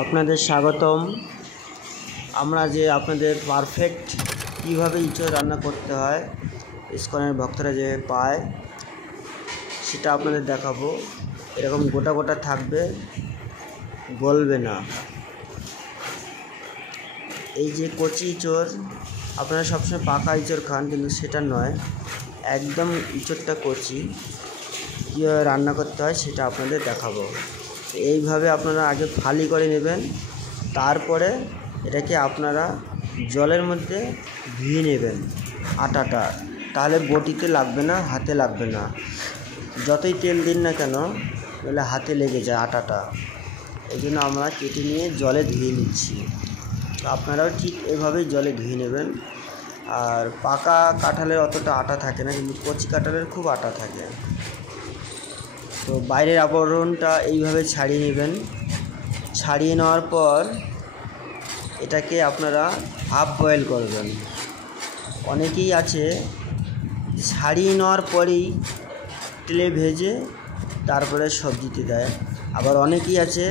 আপনাদের স্বাগতম। আমরা যে আপনাদের পারফেক্ট কীভাবে ইঁচড় রান্না করতে হয় ইসকনের ভক্তরা যে পায় সেটা আপনাদের দেখাবো। এরকম গোটা গোটা থাকবে, গলবে না। এই যে কচি ইঁচড়, আপনারা সবসময় পাকা ইঁচড় খান, কিন্তু সেটা নয়, একদম ইঁচড়টা কচি। কীভাবে রান্না করতে হয় সেটা আপনাদের দেখাবো। এইভাবে আপনারা আগে ফালি করে নেবেন, তারপরে এটাকে আপনারা জলের মধ্যে ধুয়ে নেবেন আটাটা, তাহলে বটিতে লাগবে না, হাতে লাগবে না। যতই তেল দিন না কেন তাহলে হাতে লেগে যায় আটাটা। এই জন্য আমরা কেটে নিয়ে জলে ধুয়ে নিচ্ছি। তো আপনারাও ঠিক এভাবেই জলে ধুয়ে নেবেন। আর পাকা কাঁঠালের অতটা আটা থাকে না, কিন্তু কচি কাঁঠালের খুব আটা থাকে। তো বাইরের আবরণটা এইভাবে ছাড়িয়ে নেবেন। ছাড়িয়ে নেওয়ার পর এটাকে আপনারা হাফ বয়েল করবেন। অনেকেই আছে ছাড়িয়ে নেওয়ার পরেই তেলে ভেজে তারপরে সবজিতে দেয়, আবার অনেকেই আছে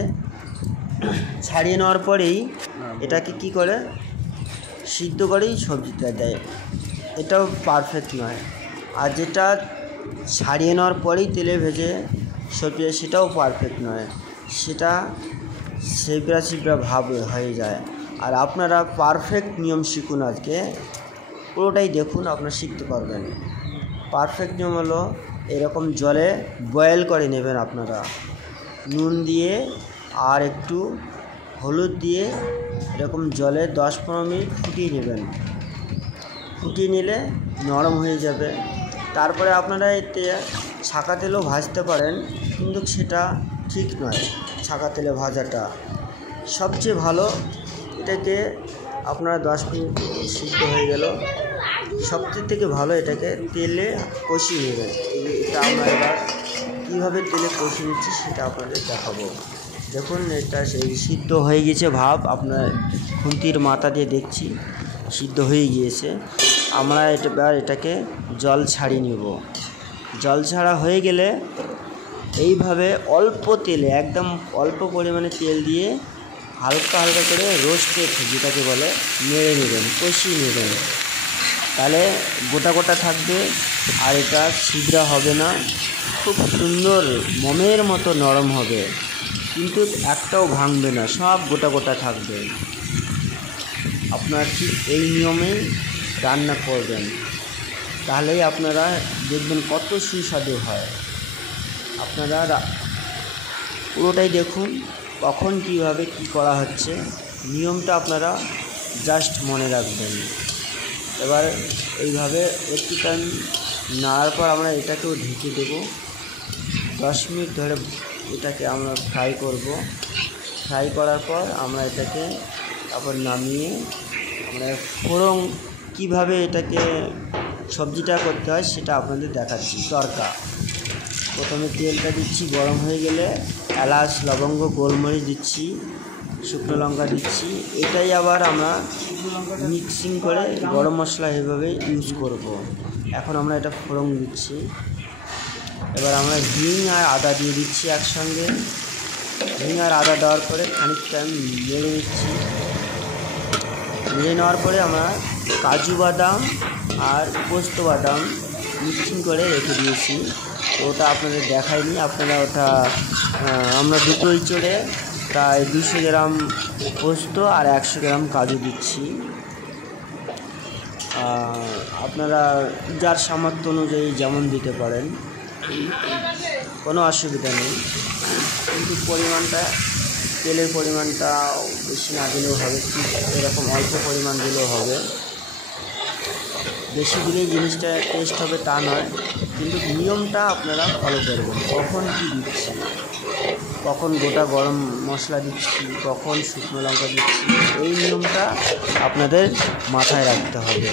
ছাড়িয়ে নেওয়ার পরেই এটাকে কি করে সিদ্ধ করেই সবজিতে দেয়। এটাও পারফেক্ট নয়। আর যেটা ছাড়িয়ে নেওয়ার পরেই তেলে ভেজে সবজি, সেটাও পারফেক্ট নয়, সেটা ছিবড়া ভাব হয়ে যায়। আর আপনারা পারফেক্ট নিয়ম শিখুন, আজকে পুরোটাই দেখুন, আপনারা শিখতে পারবেন। পারফেক্ট নিয়ম হলো এরকম জলে বয়েল করে নেবেন আপনারা, নুন দিয়ে আর একটু হলুদ দিয়ে এরকম জলে 10-15 মিনিট ফুটিয়ে নেবেন। ফুটিয়ে নিলে নরম হয়ে যাবে। তারপরে আপনারা এতে ছাঁকা তেলেও ভাজতে পারেন, কিন্তু সেটা ঠিক নয়। ছাঁকা তেলে ভাজাটা সবচেয়ে ভালো। এটাকে আপনারা 10 মিনিট সিদ্ধ হয়ে গেল, সবচেয়ে থেকে ভালো এটাকে তেলে কষিয়ে নেবেন। এটা আমরা এবার কীভাবে তেলে কষিয়ে নিচ্ছি সেটা আপনাদের দেখাবো। দেখুন, এটা সেই সিদ্ধ হয়ে গেছে ভাব, আপনার খুন্তির মাথা দিয়ে দেখছি সিদ্ধ হয়ে গিয়েছে। আমরা এটাকে জল ছাড়িয়ে নেব। জল ছাড়া হয়ে গেলে এইভাবে অল্প তেলে, একদম অল্প পরিমাণে তেল দিয়ে হালকা হালকা করে রোস্টেড যেটাকে বলে নেড়ে নেবেন, কষিয়ে নেবেন। তাহলে গোটা গোটা থাকবে আর এটা ছিবড়া হবে না, খুব সুন্দর মোমের মতো নরম হবে, কিন্তু একটাও ভাঙবে না, সব গোটা গোটা থাকবে। আপনারা ঠিক এই নিয়মেই রান্না করবেন, তাহলেই আপনারা দেখবেন কত সুস্বাদু হয়। আপনারা পুরোটাই দেখুন, কখন কীভাবে কী করা হচ্ছে, নিয়মটা আপনারা জাস্ট মনে রাখবেন। এবার এইভাবে একটু টাইম নাড়ার পর আমরা এটাকেও ঢেকে দেবো। 10 মিনিট ধরে এটাকে আমরা ফ্রাই করব। ফ্রাই করার পর আমরা এটাকে তারপর নামিয়ে আমরা ফোড়ন কীভাবে এটাকে সবজিটা করতে হয় সেটা আপনাদের দেখাচ্ছি। তড়কা প্রথমে তেলটা দিচ্ছি, গরম হয়ে গেলে এলাচ, লবঙ্গ, গোলমরিচ দিচ্ছি, শুকনো লঙ্কা দিচ্ছি। এটাই আবার আমরা মিক্সিং করে গরম মশলা এভাবে ইউজ করব। এখন আমরা এটা ফোড়ন দিচ্ছি। এবার আমরা হিং আর আদা দিয়ে দিচ্ছি একসঙ্গে। হিং আর আদা দেওয়ার পরে খানিকটা নেড়ে নিচ্ছি। নেড়ে নেওয়ার পরে আমরা কাজু বাদাম আর পোস্ত বাদাম মিক্সিং করে রেখে দিয়েছি। তো ওটা আপনাদের দেখাইনি, আপনারা ওটা আমরা দুটো ইঁচড়ে প্রায় 200 গ্রাম পোস্ত আর 100 গ্রাম কাজু দিচ্ছি। আপনারা যার সামর্থ্য অনুযায়ী যেমন দিতে পারেন, কোনো অসুবিধা নেই, কিন্তু পরিমাণটা, তেলের পরিমাণটা বেশি না দিলেও হবে, ঠিক এরকম অল্প পরিমাণ দিলেও হবে। বেশি দিলেই জিনিসটা টেস্ট হবে তা নয়, কিন্তু নিয়মটা আপনারা ফলো করবেন। কখন কী দিচ্ছি, কখন গোটা গরম মশলা দিচ্ছি, কখন শুকনো লঙ্কা দিচ্ছি, এই নিয়মটা আপনাদের মাথায় রাখতে হবে।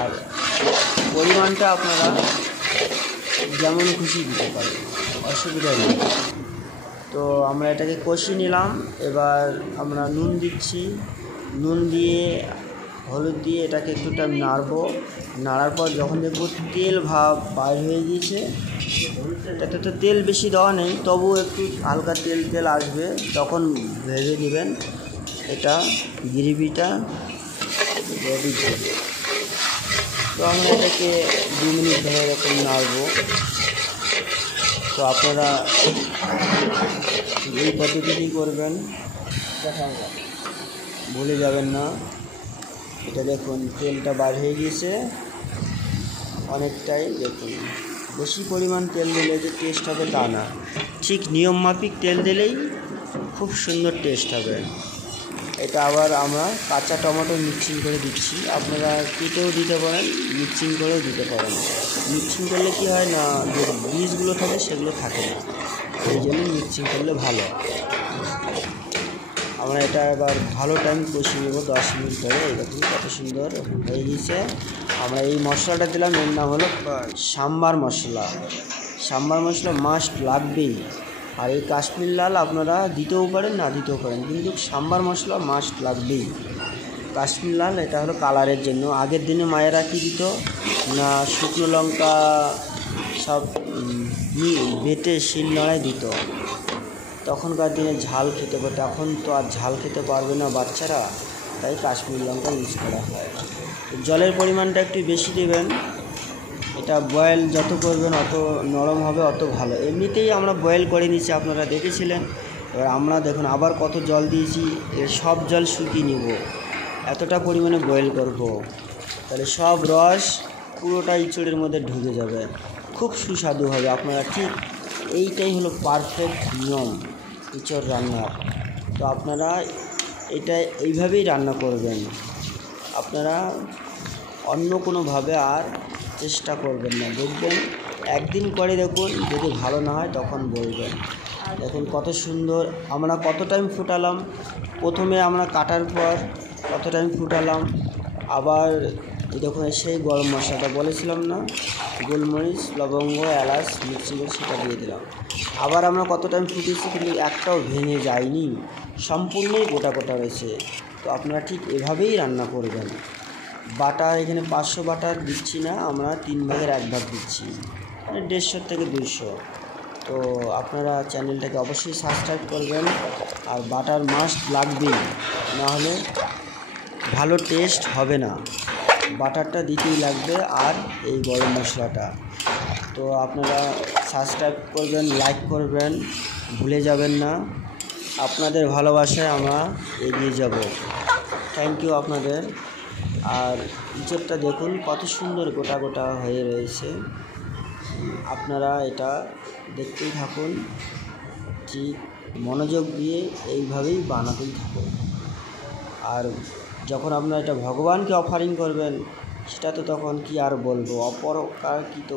আর পরিমাণটা আপনারা যেমন খুশি দিতে পারেন, অসুবিধা নেই। তো আমরা এটাকে কষিয়ে নিলাম। এবার আমরা নুন দিচ্ছি। নুন দিয়ে হলুদ দিয়ে এটাকে একটু টাইম নাড়বো। নাড়ার পর যখন দেখবো তেল ভাব বাইর হয়ে গিয়েছে, এটাতে তো তেল বেশি দেওয়া নেই, তবু একটু হালকা তেল তেল আসবে, তখন ভেজে নেবেন। এটা গ্রেভিটা রেডি। তো আমরা এটাকে 2 মিনিট ধরে এরকম নাড়বো। তো আপনারা এই পদ্ধতিটি করবেন, ভুলে যাবেন না। এটা দেখুন তেলটা বার হয়ে গিয়েছে অনেকটাই। দেখুন বেশি পরিমাণ তেল দিলে যে টেস্ট হবে তা না, ঠিক নিয়ম মাফিক তেল দিলেই খুব সুন্দর টেস্ট হবে। এটা আবার আমরা কাঁচা টমেটো মিক্সিং করে দিচ্ছি, আপনারা কেটেও দিতে পারেন, মিক্সিং করেও দিতে পারেন। মিক্সিং করলে কি হয় না, যে বীজগুলো থাকে সেগুলো থাকে না, এই জন্য মিক্সিং করলে ভালো। আমরা এটা এবার ভালো টাইম কষিয়ে নেব 10 মিনিট ধরে। এই দেখুন কত সুন্দর হয়ে গিয়েছে। আমরা এই মশলাটা দিলাম, এর নাম হলো সাম্বার মশলা। সাম্বার মশলা মাস্ট লাগবেই। আর এই কাশ্মীর লাল আপনারা দিতেও পারেন, না দিতেও পারেন, কিন্তু সাম্বার মশলা মাস্ট লাগবেই। কাশ্মীর লাল এটা হলো কালারের জন্য। আগের দিনে মায়েরা কী দিত না, শুকনো লঙ্কা সব বেটে শিল নোড়ায় দিত, তখনকার দিনে ঝাল খেতে পারতো। এখন তো আর ঝাল খেতে পারবে না বাচ্চারা, তাই কাশ্মীর লঙ্কা ইউজ করা হয়। জলের পরিমাণটা একটু বেশি দেবেন। এটা বয়েল যত করবেন অত নরম হবে, অত ভালো। এমনিতেই আমরা বয়েল করে নিচ্ছি, আপনারা দেখেছিলেন। এবার আমরা দেখুন আবার কত জল দিয়েছি, এর সব জল শুকিয়ে নেব, এতটা পরিমাণে বয়েল করব, তাহলে সব রস পুরোটা ইঁচড়ের মধ্যে ঢুকে যাবে, খুব সুস্বাদু হবে। আপনারা ঠিক এইটাই হলো পারফেক্ট নিয়ম ইঁচড় রান্নার। তো আপনারা এটা এইভাবেই রান্না করবেন, আপনারা অন্য কোনোভাবে আর চেষ্টা করবেন না। দেখবেন একদিন করে দেখুন, যদি ভালো না হয় তখন বলবেন। দেখুন কত সুন্দর। আমরা কত টাইম ফুটালাম, প্রথমে আমরা কাটার পর কত টাইম ফুটালাম, আবার দেখুন সেই গরম মশলাটা বলেছিলাম না, গোলমরিচ, লবঙ্গ, এলাচ মিক্সি করে সেটা দিয়ে দিলাম। আবার আমরা কত টাইম ফুটিয়েছি, কিন্তু একটাও ভেঙে যায়নি, সম্পূর্ণই গোটা গোটা রয়েছে। তো আপনারা ঠিক এভাবেই রান্না করবেন। বাটার এখানে 500 বাটার দিচ্ছি না, আমরা 3 ভাগের 1 ভাগ দিচ্ছি, মানে 150 থেকে 200। তো আপনারা চ্যানেলটাকে অবশ্যই সাবস্ক্রাইব করবেন, আর বাটার মাস্ট লাগবেই, নাহলে ভালো টেস্ট হবে না। বাটারটা দিতেই লাগবে, আর এই গরম মশলাটা। তো আপনারা সাবস্ক্রাইব করবেন, লাইক করবেন, ভুলে যাবেন না। আপনাদের ভালোবাসায় আমরা এগিয়ে যাব। থ্যাংক ইউ আপনাদের। আর ইঁচড়টা দেখুন কত সুন্দর গোটা গোটা হয়ে রয়েছে। আপনারা এটা দেখতেই থাকুন, ঠিক মনোযোগ দিয়ে এইভাবেই বানাতেই থাকুন। আর যখন আপনারা এটা ভগবানকে অফারিং করবেন, সেটা তো তখন কি আর বলবো, অপরকার কি তো